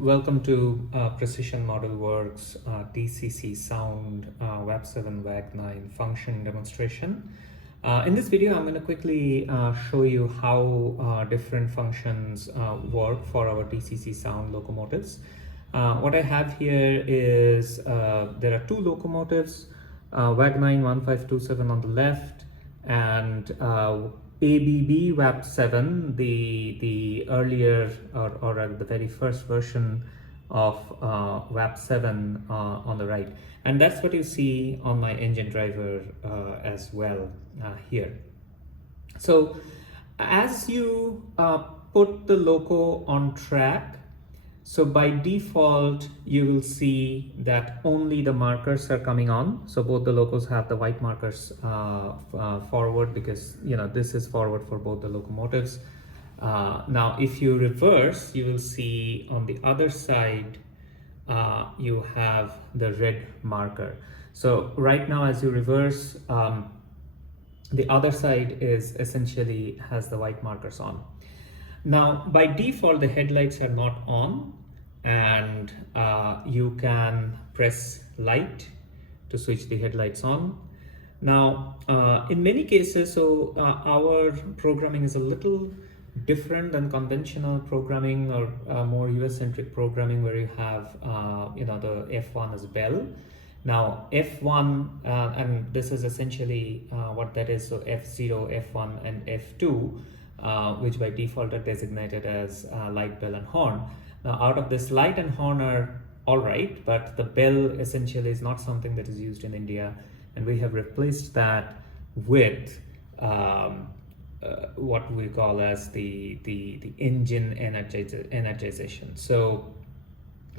welcome to Precision Model Works DCC Sound WAP7 WAG9 function demonstration. In this video, I'm going to quickly show you how different functions work for our DCC Sound locomotives. What I have here is there are two locomotives, WAG9 1527 on the left and ABB WAP7, the earlier or the very first version of WAP7 on the right. And that's what you see on my engine driver as well here. So as you put the loco on track, so by default, you will see that only the markers are coming on. So both the locos have the white markers forward because, this is forward for both the locomotives. Now, if you reverse, you will see on the other side, you have the red marker. So right now, as you reverse, the other side is essentially has the white markers on. Now, by default, the headlights are not on, and you can press light to switch the headlights on. Now, in many cases, our programming is a little different than conventional programming or more US-centric programming where you have, the F1 as bell. Now, F1, and this is essentially what that is, so F0, F1, and F2, which by default are designated as light, bell, and horn. Now, out of this, light and horn are all right, but the bell essentially is not something that is used in India, and we have replaced that with what we call as the engine energization. So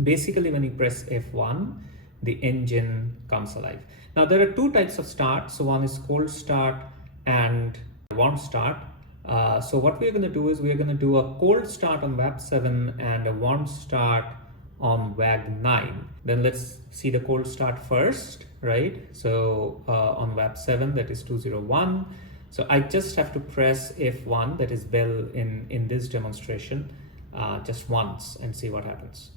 basically, when you press F1, the engine comes alive. Now, there are two types of start. So one is cold start and warm start. So what we're going to do is we're going to do a cold start on WAP7 and a warm start on WAG9. Then let's see the cold start first, right? So on WAP7, that is 201. So I just have to press F1, that is bell in this demonstration, just once and see what happens.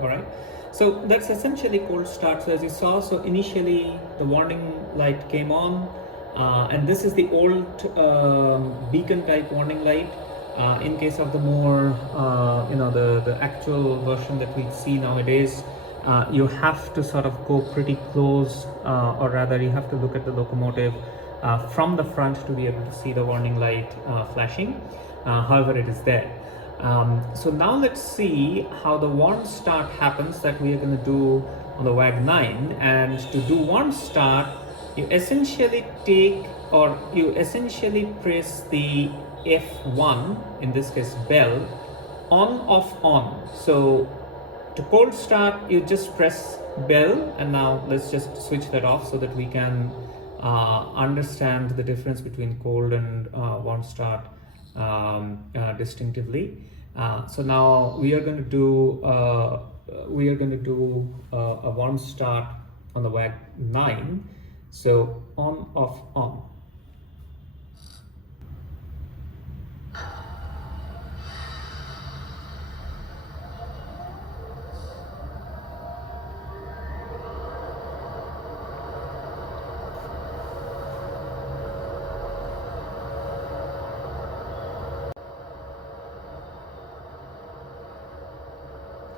All right, so that's essentially cold start. So as you saw, so initially the warning light came on, and this is the old beacon type warning light. In case of the more, the actual version that we see nowadays, you have to sort of go pretty close, or rather you have to look at the locomotive from the front to be able to see the warning light flashing. However, it is there. So now let's see how the warm start happens that we are going to do on the WAG9. And to do warm start, you essentially press the F1, in this case bell, on, off, on. So to cold start, you just press bell, and now let's just switch that off so that we can understand the difference between cold and warm start distinctively. So now we are going to do a warm start on the WAG9. So on, off, on.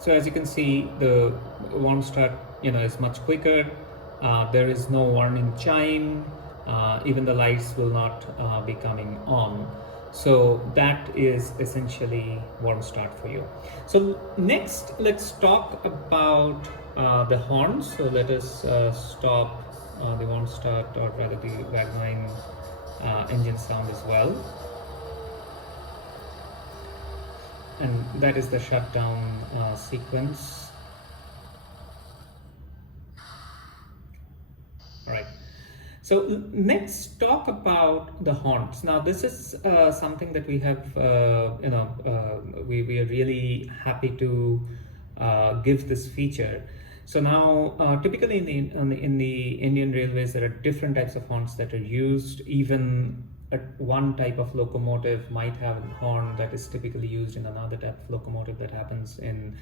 So as you can see, the warm start, is much quicker. There is no warning chime. Even the lights will not be coming on. So that is essentially warm start for you. So next, let's talk about the horns. So let us stop the warm start, or rather the WAG9 engine sound as well. And that is the shutdown sequence. All right. So next, talk about the horns. Now, this is something that we have, we are really happy to give this feature. So now, typically in the Indian Railways, there are different types of horns that are used. Even one type of locomotive might have a horn that is typically used in another type of locomotive that happens in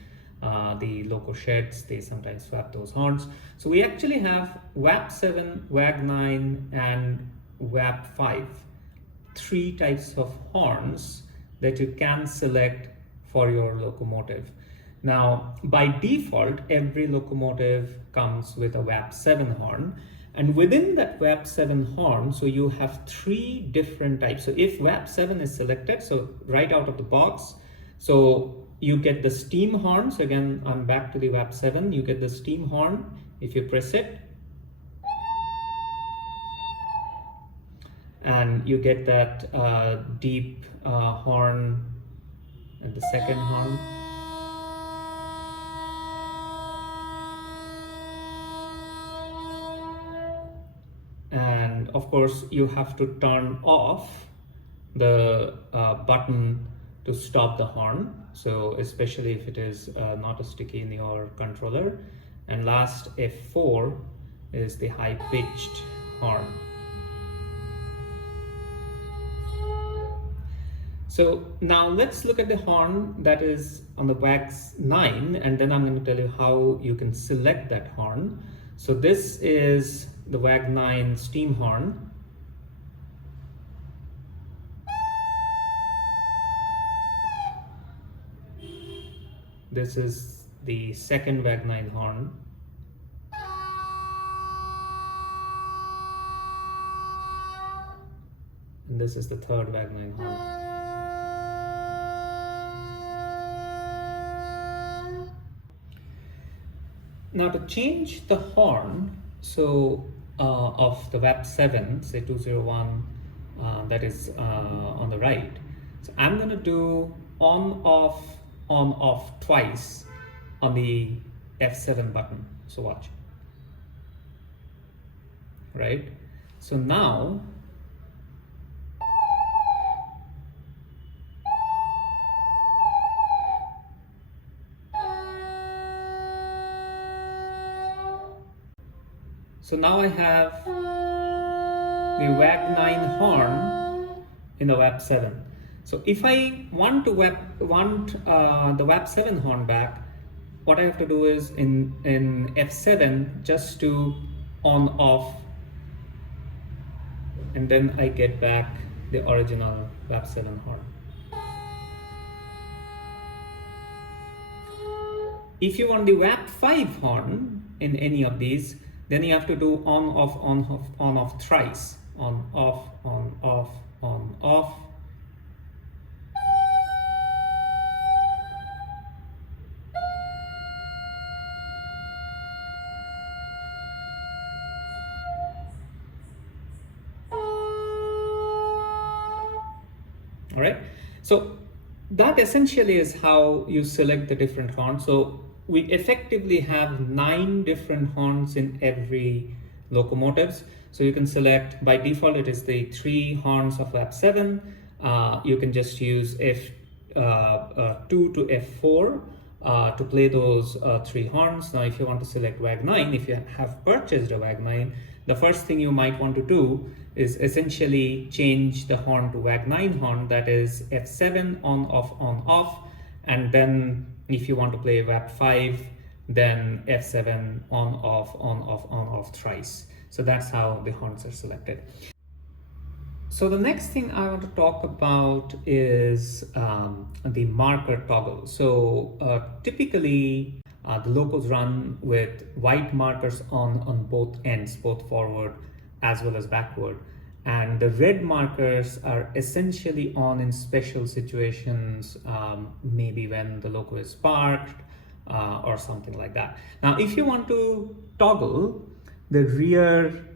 the loco sheds. They sometimes swap those horns. So we actually have WAP7, WAG9 and WAP5, three types of horns that you can select for your locomotive. Now, by default, every locomotive comes with a WAP7 horn. And within that WAP7 horn, so you have three different types. So if WAP7 is selected, so right out of the box, so you get the steam horn. So again, I'm back to the WAP7. You get the steam horn. If you press it, and you get that deep horn at the second horn. And of course, you have to turn off the button to stop the horn. So especially if it is not a sticky in your controller. And last, F4 is the high-pitched horn. So now let's look at the horn that is on the WAG9, and then I'm going to tell you how you can select that horn. So this is the WAG9 steam horn. This is the second WAG9 horn. And this is the third WAG9 horn. Now to change the horn, so of the WAP7, say 201, that is on the right. So I'm going to do on off twice on the F7 button. So watch. Right? So now I have the WAG9 horn in the WAP7. So if I want to the WAP7 horn back, what I have to do is in F7 just to on off, and then I get back the original WAP7 horn. If you want the WAP5 horn in any of these, then you have to do on off thrice. On off, on off, on off. All right. So that essentially is how you select the different horns. So we effectively have 9 different horns in every locomotives. So you can select, by default, it is the 3 horns of WAP7. You can just use F2 to F4 to play those 3 horns. Now, if you want to select WAG9, if you have purchased a WAG9, the first thing you might want to do is essentially change the horn to WAG9 horn, that is F7 on off, and then if you want to play WAP5, then F7 on off thrice. So that's how the horns are selected. So the next thing I want to talk about is the marker toggle. So typically the locos run with white markers on both ends, both forward as well as backward. And the red markers are essentially on in special situations, maybe when the loco is parked or something like that. Now, if you want to toggle the rear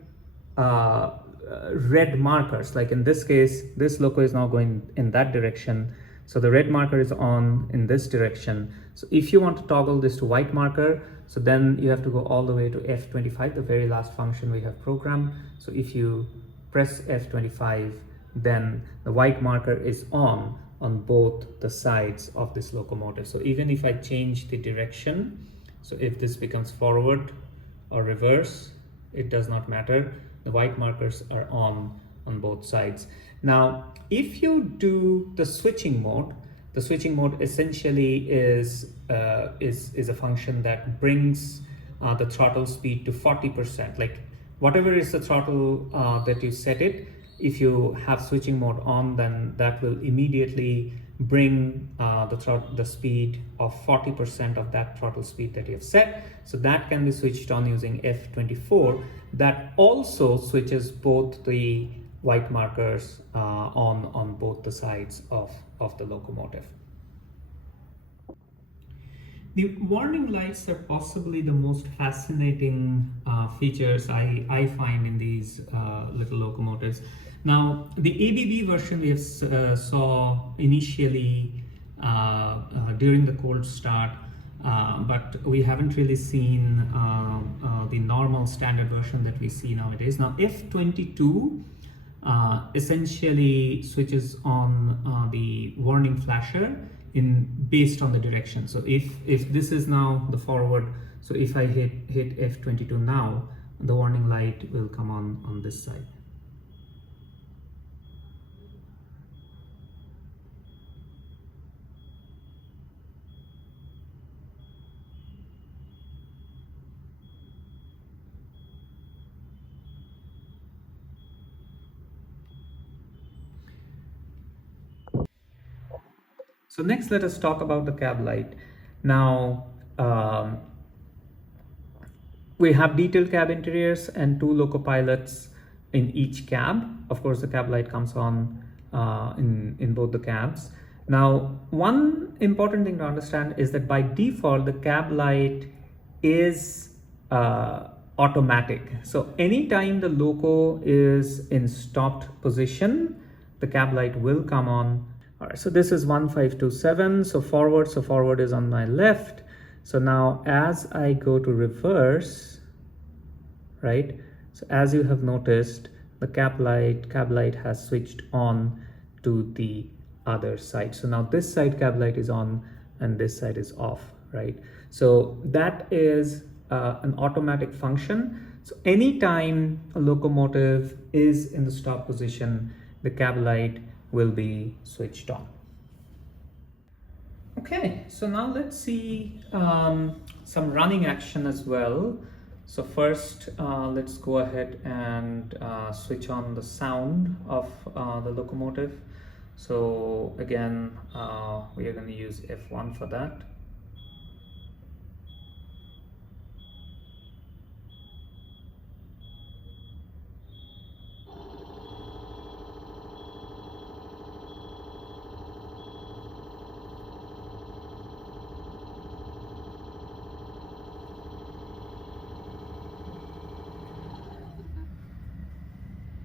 red markers, like in this case, this loco is now going in that direction. So the red marker is on in this direction. So if you want to toggle this to white marker, so then you have to go all the way to F25, the very last function we have programmed. So if you press F25, then the white marker is on both the sides of this locomotive. So even if I change the direction, so if this becomes forward or reverse, it does not matter. The white markers are on both sides. Now, if you do the switching mode essentially is a function that brings the throttle speed to 40%. Like whatever is the throttle that you set it, if you have switching mode on, then that will immediately bring the speed of 40% of that throttle speed that you have set. So that can be switched on using F24. That also switches both the white markers on both the sides of the locomotive. The warning lights are possibly the most fascinating features I find in these little locomotives. Now, the ABB version we have saw initially during the cold start, but we haven't really seen the normal standard version that we see nowadays. Now, F22 essentially switches on the warning flasher based on the direction. So if this is now the forward, so if I hit F22 now, the warning light will come on this side. So next, let us talk about the cab light. Now, we have detailed cab interiors and 2 loco pilots in each cab. Of course, the cab light comes on in both the cabs. Now, one important thing to understand is that by default, the cab light is automatic. So anytime the loco is in stopped position, the cab light will come on. All right, so this is 1527, so forward is on my left. So now as I go to reverse, right, so as you have noticed, the cab light has switched on to the other side. So now this side cab light is on and this side is off, right? So that is an automatic function. So anytime a locomotive is in the stop position, the cab light will be switched on. Okay, so now let's see some running action as well. So first, let's go ahead and switch on the sound of the locomotive. So again, we are going to use F1 for that.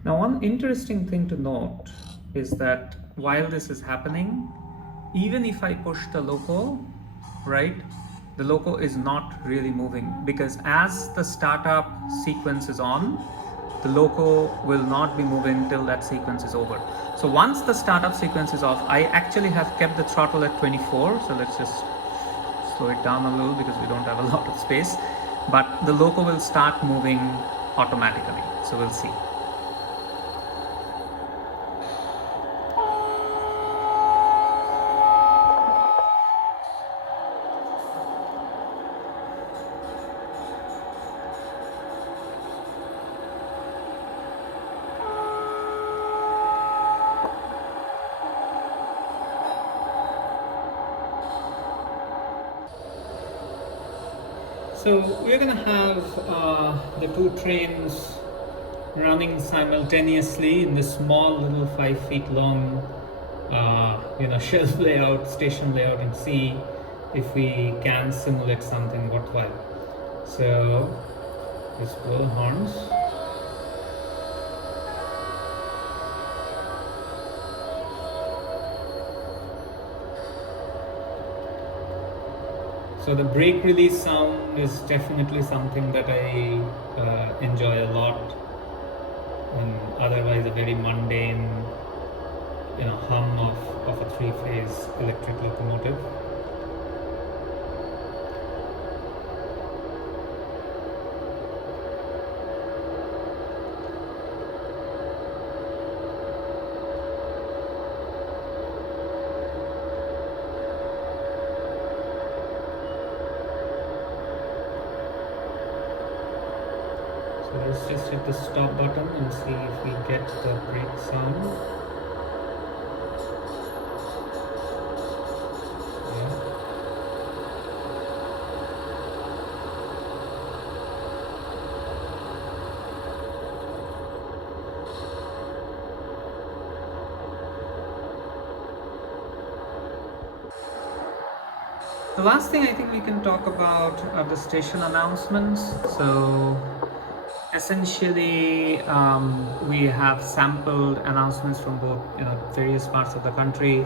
Now, one interesting thing to note is that while this is happening, even if I push the loco, right, the loco is not really moving, because as the startup sequence is on, the loco will not be moving till that sequence is over. So once the startup sequence is off, I actually have kept the throttle at 24. So let's just slow it down a little because we don't have a lot of space, but the loco will start moving automatically. So we'll see. So we're going to have the two trains running simultaneously in this small little 5 feet long shelf layout, station layout, and see if we can simulate something worthwhile. So let's blow the horns. So the brake release sound is definitely something that I enjoy a lot, and otherwise a very mundane hum of a three-phase electric locomotive. So let's just hit the stop button and see if we get the brake sound. Yeah. The last thing I think we can talk about are the station announcements. So essentially, we have sampled announcements from both various parts of the country,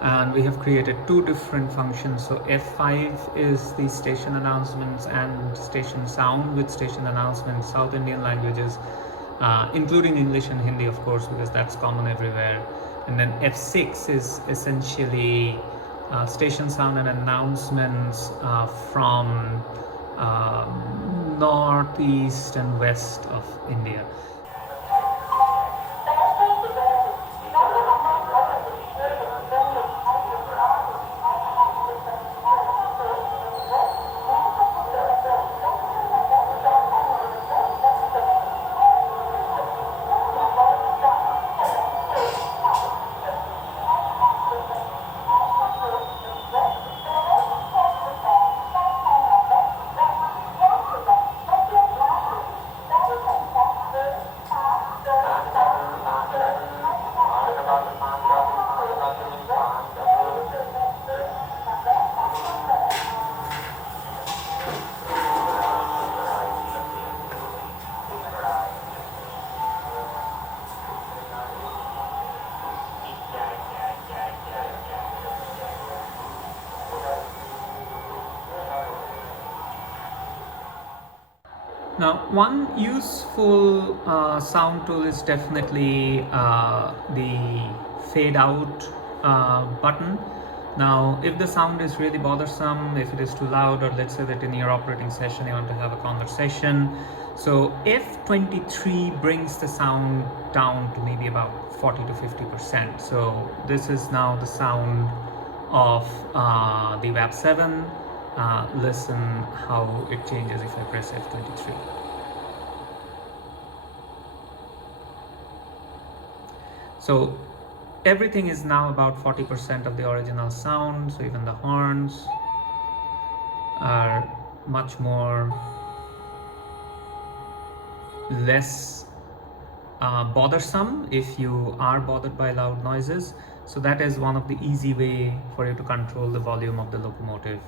and we have created two different functions. So F5 is the station announcements and station sound with station announcements, South Indian languages, including English and Hindi, of course, because that's common everywhere. And then F6 is essentially station sound and announcements from northeast and west of India. Now, one useful sound tool is definitely the fade out button. Now, if the sound is really bothersome, if it is too loud, or let's say that in your operating session you want to have a conversation, so F23 brings the sound down to maybe about 40 to 50%. So this is now the sound of the WAP7. Listen how it changes if I press F23. So everything is now about 40% of the original sound, so even the horns are much more less bothersome if you are bothered by loud noises. So that is one of the easy way for you to control the volume of the locomotive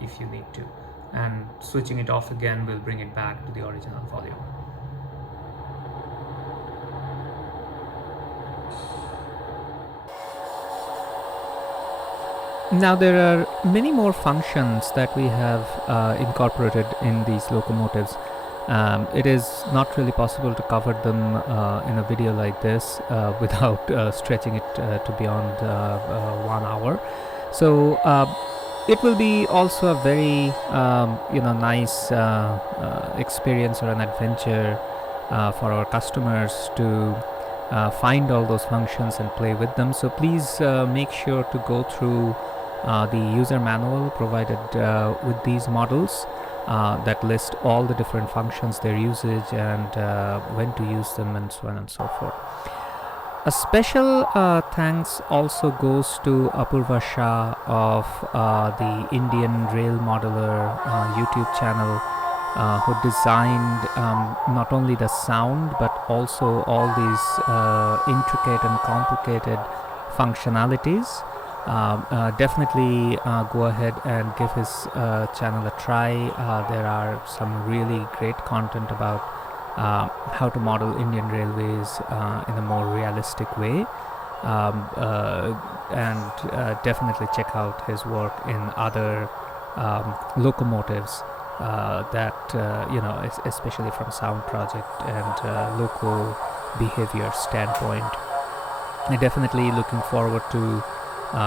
if you need to, and switching it off again will bring it back to the original volume. Now there are many more functions that we have incorporated in these locomotives. It is not really possible to cover them in a video like this without stretching it to beyond 1 hour. So it will be also a very nice experience or an adventure for our customers to find all those functions and play with them. So please make sure to go through the user manual provided with these models that list all the different functions, their usage, and when to use them, and so on and so forth. A special thanks also goes to Apurva Shah of the Indian Rail Modeler YouTube channel, who designed not only the sound but also all these intricate and complicated functionalities. Definitely go ahead and give his channel a try. There are some really great content about how to model Indian railways in a more realistic way, and definitely check out his work in other locomotives that especially from sound project and loco behavior standpoint. I'm definitely looking forward to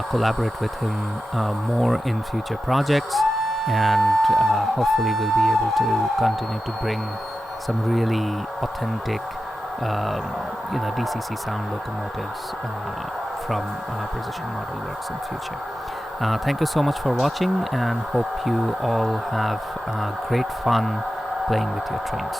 collaborate with him more in future projects, and hopefully we'll be able to continue to bring some really authentic DCC Sound locomotives from Precision Model Works in future. Thank you so much for watching, and hope you all have great fun playing with your trains.